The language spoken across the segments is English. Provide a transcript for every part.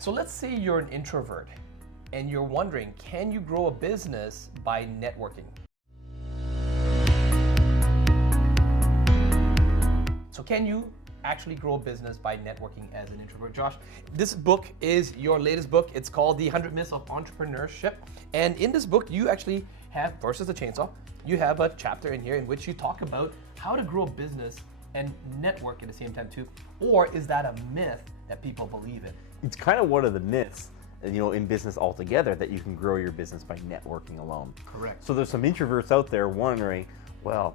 So let's say you're an introvert and you're wondering, can you grow a business by networking? So can you actually grow a business by networking as an introvert? Josh, this book is your latest book. It's called The 100 Myths of Entrepreneurship. And in this book, you actually have, versus the chainsaw, you have a chapter in here in which you talk about how to grow a business and network at the same time too. Or is that a myth that people believe in? It's kind of one of the myths, in business altogether, that you can grow your business by networking alone. Correct. So there's some introverts out there wondering, well,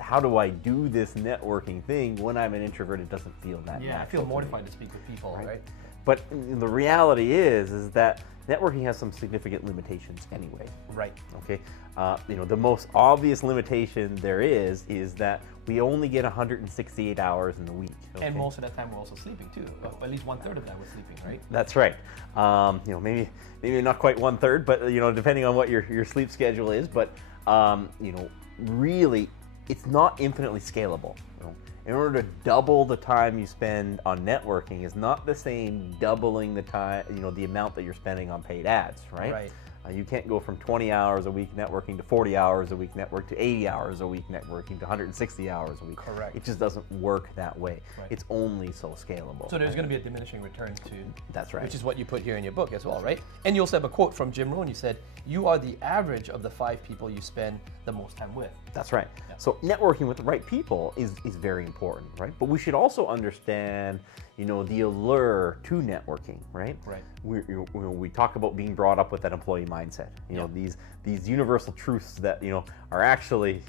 how do I do this networking thing when I'm an introvert? It doesn't feel that natural. I feel mortified to speak with people, right? But the reality is that networking has some significant limitations anyway. Right. Okay. The most obvious limitation there is that we only get 168 hours in the week. Okay? And most of that time we're also sleeping too. At least 1/3 of that we're sleeping, right? That's right. Maybe not quite 1/3, but depending on what your sleep schedule is. But really, it's not infinitely scalable. In order to double the time you spend on networking is not the same doubling the time, the amount that you're spending on paid ads, right? Right. You can't go from 20 hours a week networking to 40 hours a week network to 80 hours a week networking to 160 hours a week. Correct. It just doesn't work that way. Right. It's only so scalable. So there's going to be a diminishing return to. That's right. Which is what you put here in your book as well, right? And you also have a quote from Jim Rohn. You said, "You are the average of the 5 people you spend the most time with." That's right. Yeah. So networking with the right people is very important, right? But we should also understand, the allure to networking, right? Right. We talk about being brought up with that employee mindset. These universal truths that are actually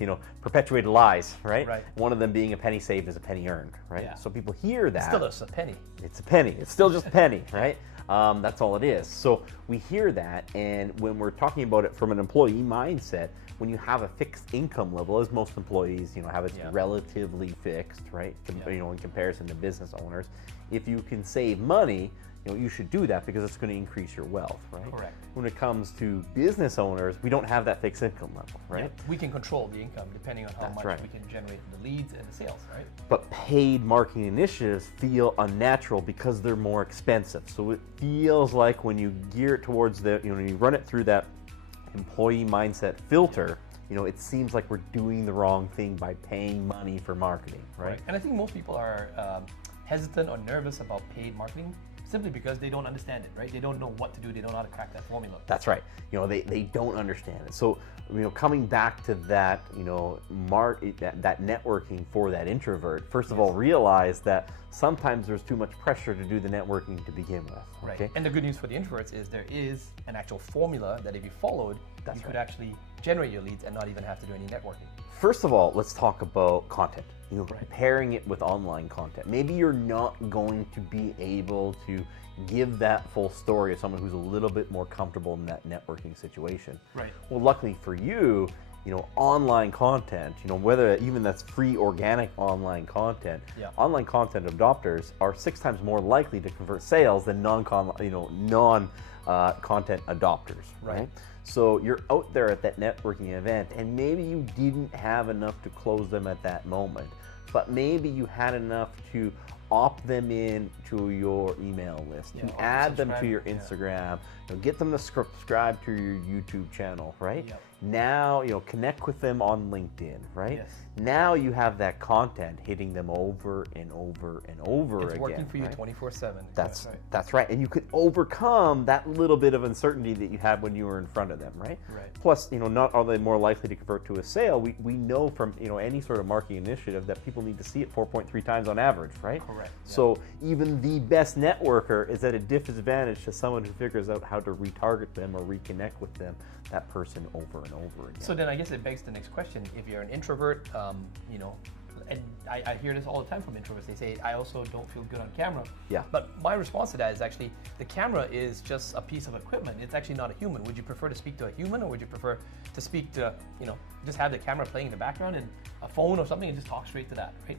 perpetuated lies, right? Right. One of them being a penny saved is a penny earned, right? Yeah. So people hear that. Still, it's a penny. It's a penny. It's still just a penny, right? That's all it is. So we hear that, and when we're talking about it from an employee mindset, when you have a fixed income level, as most employees, have it relatively fixed, right? In comparison to business owners, if you can save money, you should do that because it's going to increase your wealth, right? Correct. When it comes to business owners, we don't have that fixed income level, right? Yeah. We can control the income depending on how That's much right. we can generate the leads and the sales, right? But paid marketing initiatives feel unnatural because they're more expensive. So it feels like when you gear it towards you run it through that employee mindset filter, it seems like we're doing the wrong thing by paying money for marketing, right? And I think most people are hesitant or nervous about paid marketing simply because they don't understand it, right? They don't know what to do. They don't know how to crack that formula. That's right. They don't understand it. So, coming back to that, that networking for that introvert, first of all, realize that sometimes there's too much pressure to do the networking to begin with. Right. Okay? And the good news for the introverts is there is an actual formula that if you followed, you could actually generate your leads and not even have to do any networking. First of all, let's talk about content. Pairing it with online content. Maybe you're not going to be able to give that full story of someone who's a little bit more comfortable in that networking situation. Right. Well, luckily for you, online content, whether even that's free organic online content, online content adopters are 6 times more likely to convert sales than non-content adopters, right? So you're out there at that networking event and maybe you didn't have enough to close them at that moment, but maybe you had enough to opt them in to your email list, to add them to your Instagram, get them to subscribe to your YouTube channel, right? Yep. Now, connect with them on LinkedIn, right? Yes. Now you have that content hitting them over and over and over again. It's working for you right? 24/7. That's right. And you could overcome that little bit of uncertainty that you had when you were in front of them, right? Right. Plus, not are they more likely to convert to a sale. We know from any sort of marketing initiative that people need to see it 4.3 times on average, right? Correct. So even the best networker is at a disadvantage to someone who figures out how to retarget them or reconnect with that person over and over again. So then I guess it begs the next question. If you're an introvert, and I hear this all the time from introverts. They say, I also don't feel good on camera. Yeah. But my response to that is actually, the camera is just a piece of equipment. It's actually not a human. Would you prefer to speak to a human, or would you prefer to speak to, just have the camera playing in the background and a phone or something and just talk straight to that, right?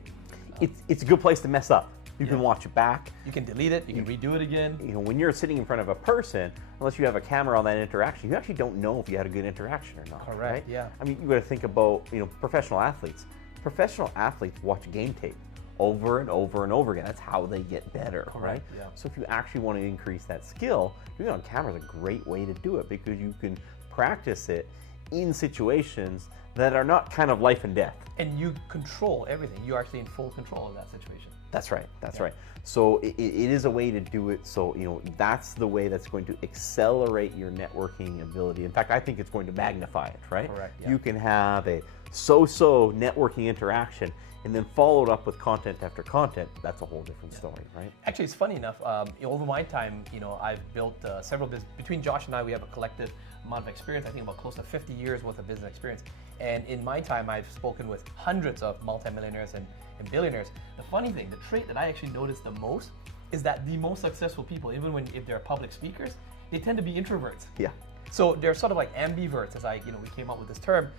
It's a good place to mess up. You can watch it back. You can delete it. You can redo it again. When you're sitting in front of a person, unless you have a camera on that interaction, you actually don't know if you had a good interaction or not. Correct. Right? Yeah. I mean, you got to think about professional athletes. Professional athletes watch game tape over and over and over again. That's how they get better, right? Yeah. So if you actually want to increase that skill, doing it on camera is a great way to do it, because you can practice it in situations that are not kind of life and death. And you control everything. You're actually in full control of that situation. That's right. That's right. So it is a way to do it. So, you know, that's the way that's going to accelerate your networking ability. In fact, I think it's going to magnify it, right? Correct. Yeah. You can have a so-so networking interaction and then followed up with content after content. That's a whole different story, right? Actually, it's funny enough. Over my time, you know, I've built several business. Between Josh and I, we have a collective amount of experience. I think about close to 50 years worth of business experience. And in my time, I've spoken with hundreds of multimillionaires and billionaires. The funny thing, the trait that I actually noticed the most is that the most successful people, even if they're public speakers, they tend to be introverts. Yeah. So they're sort of like ambiverts, as we came up with this term.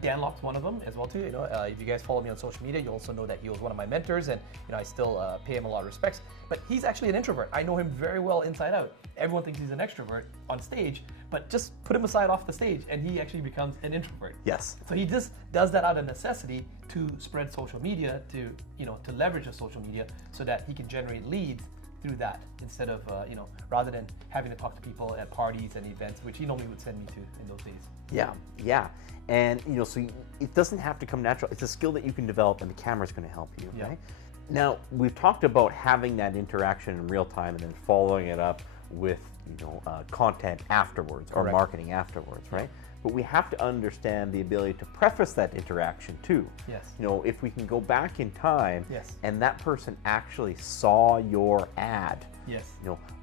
Dan Locke's one of them as well too. You know, if you guys follow me on social media, you also know that he was one of my mentors, and you know I still pay him a lot of respects. But he's actually an introvert. I know him very well inside out. Everyone thinks he's an extrovert on stage, but just put him aside off the stage, and he actually becomes an introvert. Yes. So he just does that out of necessity to spread social media, to leverage the social media, so that he can generate leads through that, instead of rather than having to talk to people at parties and events, which he normally would send me to in those days. Yeah, and so it doesn't have to come natural. It's a skill that you can develop, and the camera's going to help you. Yeah. Right? Now, we've talked about having that interaction in real time and then following it up with content afterwards. Correct. Or marketing afterwards, right? But we have to understand the ability to preface that interaction too. Yes. If we can go back in time, Yes. and that person actually saw your ad, Yes.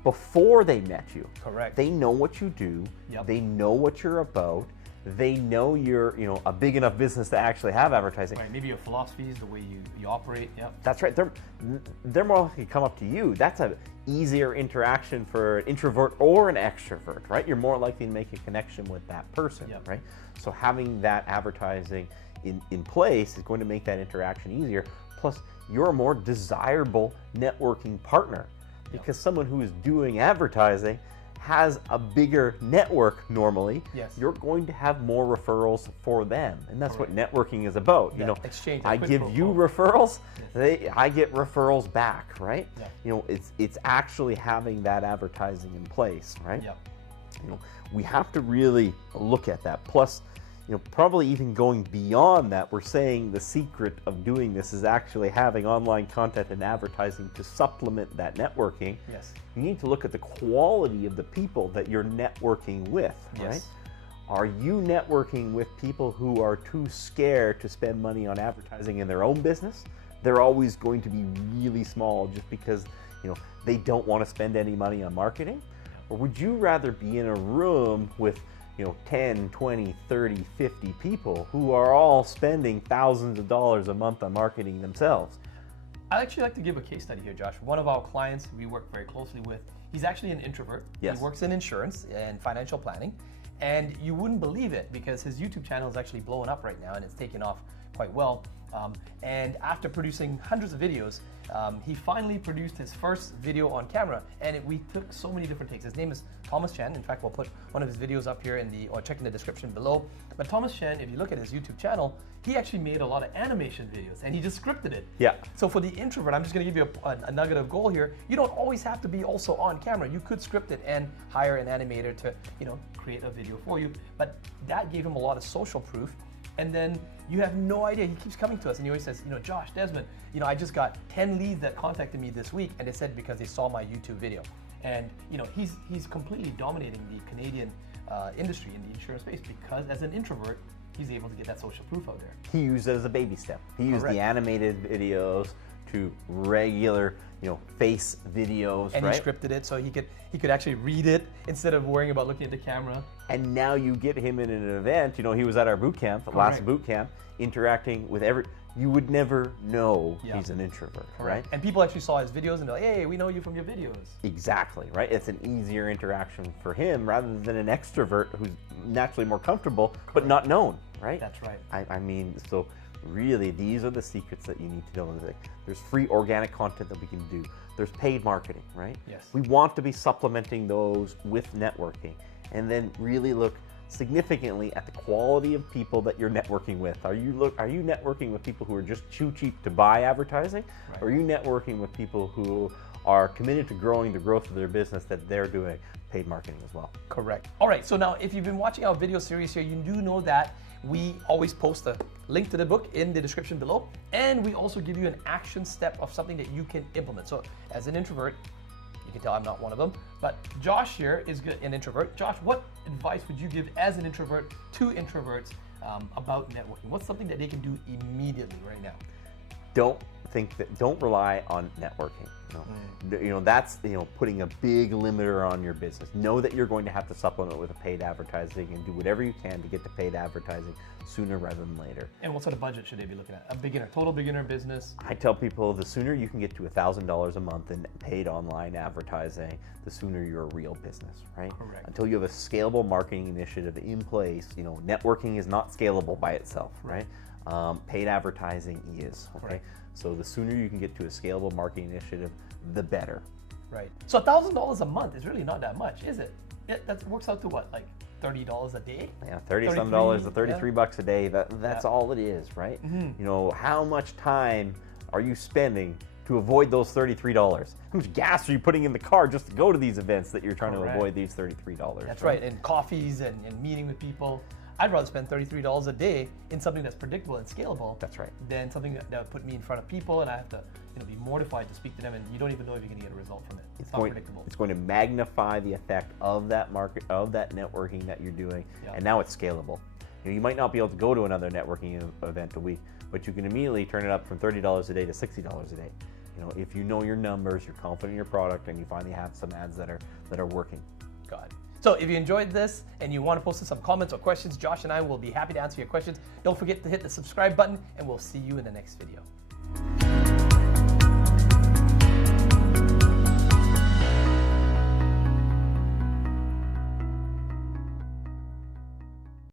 before they met you. Correct. They know what you do. Yep. They know what you're about. They know you're, a big enough business to actually have advertising. Right. Maybe your philosophies, the way you operate. Yeah. That's right. They're more likely to come up to you. That's an easier interaction for an introvert or an extrovert, right? You're more likely to make a connection with that person, Yep. right? So having that advertising in place is going to make that interaction easier. Plus, you're a more desirable networking partner, because someone who is doing advertising has a bigger network normally. Yes. You're going to have more referrals for them, and that's what networking is about. Exchange. I give you referrals, I get referrals back, right? Yeah. It's actually having that advertising in place, right? Yeah. We have to really look at that. Plus, probably even going beyond that, we're saying the secret of doing this is actually having online content and advertising to supplement that networking. Yes. You need to look at the quality of the people that you're networking with, right? Yes. Are you networking with people who are too scared to spend money on advertising in their own business? They're always going to be really small just because, they don't want to spend any money on marketing? Or would you rather be in a room with 10, 20, 30, 50 people who are all spending thousands of dollars a month on marketing themselves? I'd actually like to give a case study here, Josh. One of our clients we work very closely with, he's actually an introvert. Yes. He works in insurance and financial planning. And you wouldn't believe it, because his YouTube channel is actually blowing up right now, and it's taken off quite well. And after producing hundreds of videos, he finally produced his first video on camera, and we took so many different takes. His name is Thomas Chen. In fact, we'll put one of his videos up here or check in the description below. But Thomas Chen, if you look at his YouTube channel, he actually made a lot of animation videos, and he just scripted it. Yeah. So for the introvert, I'm just going to give you a nugget of gold here. You don't always have to be also on camera. You could script it and hire an animator to, create a video for you. But that gave him a lot of social proof. And then you have no idea. He keeps coming to us, and he always says, Josh, Desmond, I just got 10 leads that contacted me this week, and they said because they saw my YouTube video. And he's completely dominating the Canadian industry in the insurance space, because as an introvert, he's able to get that social proof out there. He used it as a baby step. He used Correct. the animated videos to regular, face videos, and right? he scripted it so he could actually read it instead of worrying about looking at the camera. And now you get him in an event. He was at our boot camp, last boot camp, interacting with you would never know he's an introvert, right? And people actually saw his videos and they're like, hey, we know you from your videos. Exactly, right? It's an easier interaction for him rather than an extrovert who's naturally more comfortable but not known, right? That's right. I mean, so really, these are the secrets that you need to know. There's free organic content that we can do. There's paid marketing, right? Yes. We want to be supplementing those with networking. And then really look, significantly at the quality of people that you're networking with. Are you networking with people who are just too cheap to buy advertising? Right. Or are you networking with people who are committed to growing the growth of their business, that they're doing paid marketing as well? Correct. All right, so now if you've been watching our video series here, you do know that we always post a link to the book in the description below, and we also give you an action step of something that you can implement. So as an introvert, you can tell I'm not one of them, but Josh here is an introvert. Josh, what advice would you give as an introvert to introverts about networking? What's something that they can do immediately right now? Don't rely on networking. That's putting a big limiter on your business. Know that you're going to have to supplement with a paid advertising, and do whatever you can to get to paid advertising sooner rather than later. And what sort of budget should they be looking at? A beginner, total beginner business? I tell people the sooner you can get to $1,000 a month in paid online advertising, the sooner you're a real business, right? Correct. Until you have a scalable marketing initiative in place, networking is not scalable by itself, right? Paid advertising is, okay? Right. So the sooner you can get to a scalable marketing initiative, the better. Right. So $1,000 a month is really not that much, is it? That works out to what, like $30 a day? Yeah, $30-some dollars to $33 a day. That's all it is, right? Mm-hmm. How much time are you spending to avoid those $33? How much gas are you putting in the car just to go to these events that you're trying to avoid these $33? That's right. And coffees and meeting with people. I'd rather spend $33 a day in something that's predictable and scalable. That's right. Than something that would put me in front of people and I have to be mortified to speak to them, and you don't even know if you're going to get a result from it. It's not predictable. It's going to magnify the effect of that networking that you're doing, and now it's scalable. You might not be able to go to another networking event a week, but you can immediately turn it up from $30 a day to $60 a day. If you know your numbers, you're confident in your product, and you finally have some ads that are working. Got it. So if you enjoyed this and you want to post some comments or questions, Josh and I will be happy to answer your questions. Don't forget to hit the subscribe button, and we'll see you in the next video.